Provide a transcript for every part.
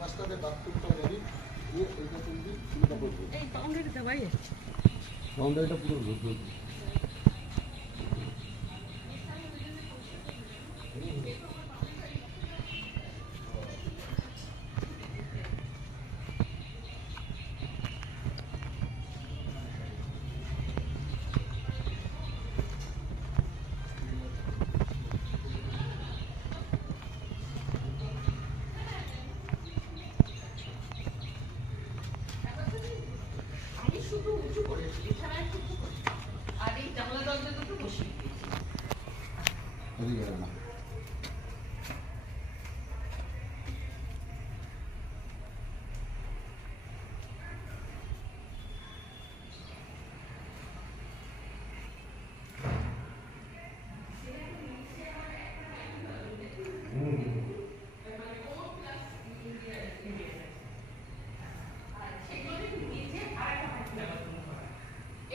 পাশটাতে বাথরুমটা যাবি, এইটা তুলবি, তুলে করবি। এই বাউন্ডারিটা বাইরে বাউন্ডারিটা পুরো ধরবি। আমি শুধু উঁচু করেছি, এছাড়া আর কিছু করিনি। আর এই জানলা দরজা দুটো বসিয়ে দিয়েছি। এদিকে না।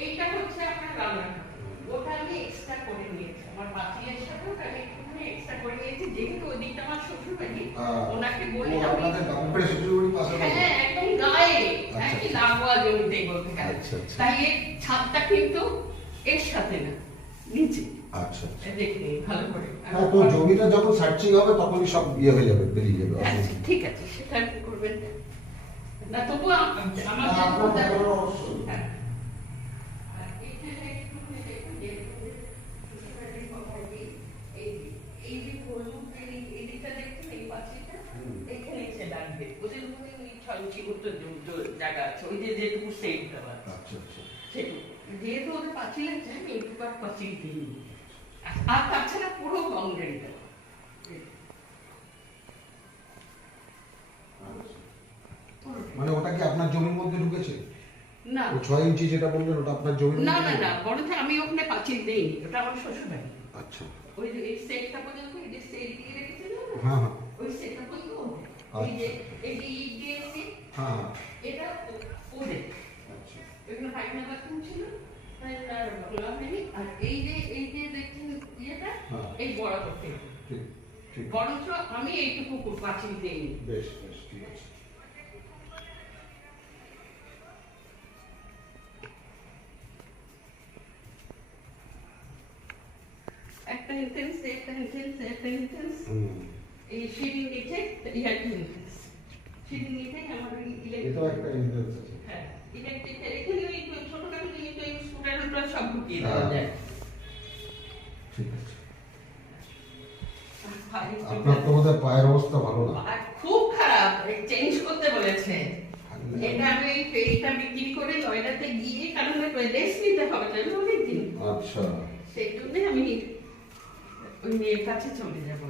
এইটা হচ্ছে আপনার রান্নাঘর, ওটা আমি এক্সট্রা করে নিয়েছি, আমার পাঁচিলের সাথে ওটা আমি একটুখানি এক্সট্রা করে নিয়েছি, যেহেতু ওই দিকটা আমার শ্বশুর বাড়ি, ওনাকে বলে আমি আপনাদের বাপের শ্বশুরবাড়ি পাশে পাশে? হ্যাঁ একদম গায়ে, একই লাগোয়া জমিতেই বলতে গেলে। তাই এর ছাদটা কিন্তু এর সাথে না, নিচে। আচ্ছা দেখে ভালো করে। হ্যাঁ, তো জমিটা যখন সার্চিং হবে তখনই সব ইয়ে হয়ে যাবে, বেরিয়ে যাবে। আচ্ছা ঠিক আছে, সেটা আপনি করবেন না, তবুও আমার হ্যাঁ। আর এখানে একটুখানি দেখুন যে শ্বশুরবাড়ির কথায় এই যে হলুদ এই দিকটা দেখছেন, এই পাশেটা, এখানে এসে দাঁড়িয়ে ওদের ওখানে ওই 6 ইঞ্চি মতো জায়গা আছে, ওই যে যেটুকু সেট দেওয়া আছে। আচ্ছা আচ্ছা। সেটুকু যেহেতু ওদের পাঁচিল আছে, আমি এইটুকু আর পাঁচিল দিইনি। আর তাছাড়া পুরো বাউন্ডারি দেওয়া। মানে ওটা কি আপনার জমির মধ্যে ঢুকেছে? না 6 ইঞ্চি যেটা বললেন ওটা আপনার জমির না মধ্যে? না না, বরং আমি ওখানে পাঁচিল দেইনি, ওটা আমার শ্বশুর বাড়ি। আচ্ছা। ওই যে এই সেটটা পর্যন্ত, এই যে সেট দিয়ে রেখেছে না, হ্যাঁ হ্যাঁ। ওই সেটটা পর্যন্ত ওদের। এই যে এই যে ইট দিয়েছি, হ্যাঁ হ্যাঁ। এটা ওদের। আচ্ছা। এখানে পায়খানা বাথরুম ছিল, তাই আর বলা হয়নি। আর এই যে দেখছেন ইয়েটা, এই বড় করতে হবে। ঠিক ঠিক। বরঞ্চ আমি এইটুকু পাঁচিল দেইনি। বেশ বেশ ঠিক আছে। একটা এন্ট্রেন্স, একটা এন্ট্রেন্স, একটা এন্ট্রেন্স, হুম। এই সিঁড়ির নিচে একটা এন্ট্রেন্স, সিঁড়ির নিচে আমার ওই এটাও একটা এন্ট্রেন্স আছে। হ্যাঁ, ইলেকট্রিক এখানে ওই ছোটখাটো জিনিস, ওই স্কুটার টুটার সব ঢুকিয়ে দেওয়া যায়। ঠিক আছে। ভারী আপনার তো বোধহয় পায়ের অবস্থা ভালো না। আর খুব খারাপ, চেঞ্জ করতে বলেছে। এটা আমি এইটা বিক্রি করে নয়ডাতে গিয়ে, কারণ রেস্ট নিতে হবে তাই না অনেকদিন। আচ্ছা। সেই জন্য আমি ওই মেয়ের কাছে চলে যাবো।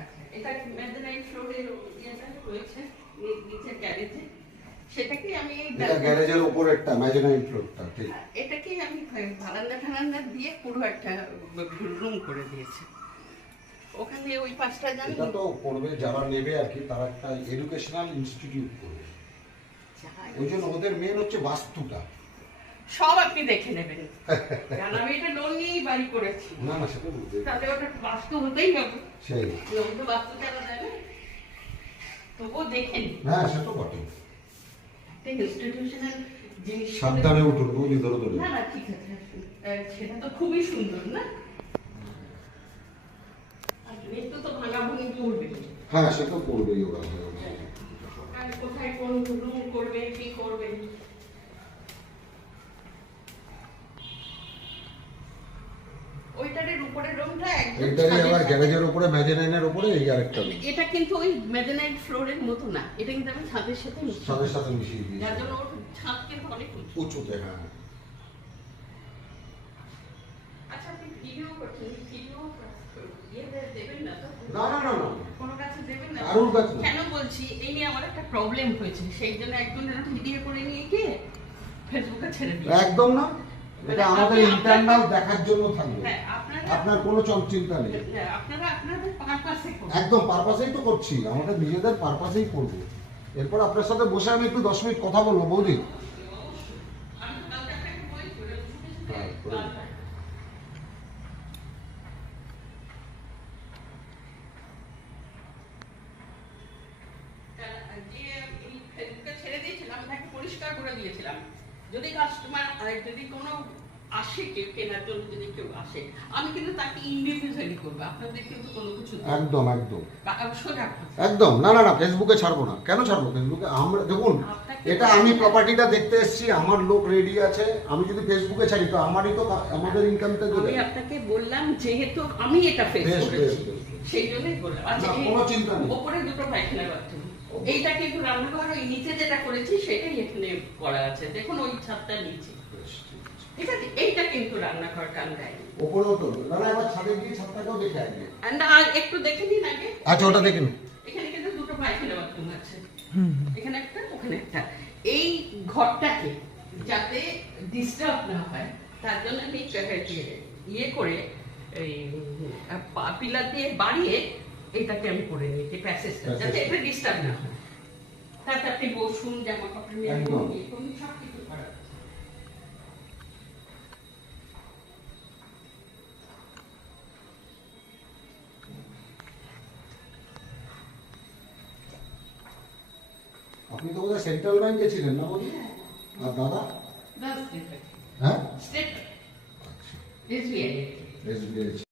আচ্ছা, এটা মেজানাইট ফ্লোরের ইয়েটা রয়েছে নিচে গ্যারেজে, সেটাকে আমি এটা গ্যারেজের উপরেরটা মেজানাইট ফ্লোরটা, ঠিক। এটাকে আমি বারান্দা ঠারান্দা দিয়ে পুরো একটা রুম করে দিয়েছি। ওখানে ওই পাঁচটা জানি এটা তো করবে যারা নেবে আর কি, তারা একটা এডুকেশনাল ইনস্টিটিউট করবে। ওই জন্য ওদের মেন হচ্ছে বাস্তুটা। সব আপনি দেখে নেবেন, কারণ আমি এটা লোন নিয়েই বাড়ি করেছি। না না, সেটা বুঝতে তাহলে ওটা বাস্তু হতেই হবে, সেই। লোন তো বাস্তু চালা যায় না, তবুও দেখেন। হ্যাঁ, সে তো বটে। ইনস্টিটিউশনাল জিনিস সাবধানে উঠুন, বুঝলি, ধরে ধরে। না না ঠিক আছে, সেটা তো খুবই সুন্দর না। আর একটু তো ভাঙা ভাঙি করবে, হ্যাঁ, সে তো করবেই ওরা। আর কোথায় কোন রুম করবে কি করবে। ওইটারের উপরের রুমটা একদম এইটারই আবার গ্যারেজের উপরে মেজানাইনের উপরে এই আরেকটা রুম। এটা কিন্তু ওই মেজানাইট ফ্লোরের মতো না, এটা কিন্তু আমি ছাদের সাথে মিশিয়ে সাথে সাথে মিশিয়ে দিয়েছি। যার জন্য ওর ছাদ কিন্তু অনেক উঁচু। উঁচুতে, হ্যাঁ। আচ্ছা, আপনি ভিডিও করছেন, ভিডিও দেবেন না তো? না না না না, কোনো কাছে দেবেন না? কারোর কাছে না। কেন বলছি, এই নিয়ে আমার একটা প্রবলেম হয়েছে, সেই জন্য একজন ভিডিও করে নিয়ে গিয়ে ফেসবুকে ছেড়ে দিই। একদম না, এটা আমাদের ইন্টারনাল দেখার জন্য থাকবে। হ্যাঁ, আপনারা আপনার কোনো চিন্তা নেই। আপনারা আপনাদের পারপাসে করুন। একদম পারপাসেই তো করছি, আমাদের নিজেদের পারপাসেই করবো। এরপর আপনার সাথে বসে আমি একটু 10 মিনিট কথা বলবো, বৌদি। আমি তো কালকে একটা বই করে হ্যাঁ, করে দিন। দিয়েছিলাম যদি কাস্টমার যদি কোনো আসে কেউ কেনার জন্য যদি কেউ আসে আমি কিন্তু তাকে ইন্ডিভিজুয়ালি করবো, আপনাদের কিন্তু কোনো কিছু একদম একদম সোজা একদম না না না, ফেসবুকে ছাড়বো না। কেন ছাড়বো ফেসবুকে? আমরা দেখুন, এটা আমি প্রপার্টিটা দেখতে এসেছি, আমার লোক রেডি আছে, আমি যদি ফেসবুকে ছাড়ি তো আমারই তো আমাদের ইনকামটা আমি দেবে। আপনাকে বললাম যেহেতু আমি এটা ফেস বেশ, করেছি বেশ, বেশ। সেই জন্যই বললাম। আচ্ছা না, কোনো চিন্তা নেই। ওপরে দুটো পায়খানার বাথরুম, এইটা কিন্তু রান্নাঘর, ওই নিচে যেটা করেছি সেটাই এখানে করা আছে, দেখুন ওই ছাদটা নিচে, ঠিক আছে? এইটা কিন্তু রান্নাঘর কান্দাই। ওপরেও তো না না, এবার ছাদে গিয়ে ছাদটাকেও দেখে আসবে। আর একটু দেখে নিন আগে। আচ্ছা, ওটা দেখে নিন। এখানে কিন্তু দুটো পায়খানা বাথরুম আছে, এখানে একটা ওখানে একটা। এই ঘরটাকে যাতে ডিস্টার্ব না হয় তার জন্য আমি ইয়ে করে এই পিলার দিয়ে বাড়িয়ে এটাকে আমি করে নিয়েছি প্যাসেজটা, যাতে এটা ডিস্টার্ব না হয়। তাতে আপনি বসুন, জামা কাপড় নিয়ে একদম। সব কিছু করা আছে। আপনি তো বোধহয় সেন্ট্রাল ব্যাংকে ছিলেন না বলি? আর দাদা? ব্যাস, হ্যাঁ, স্টেট SBI। এসবিআই।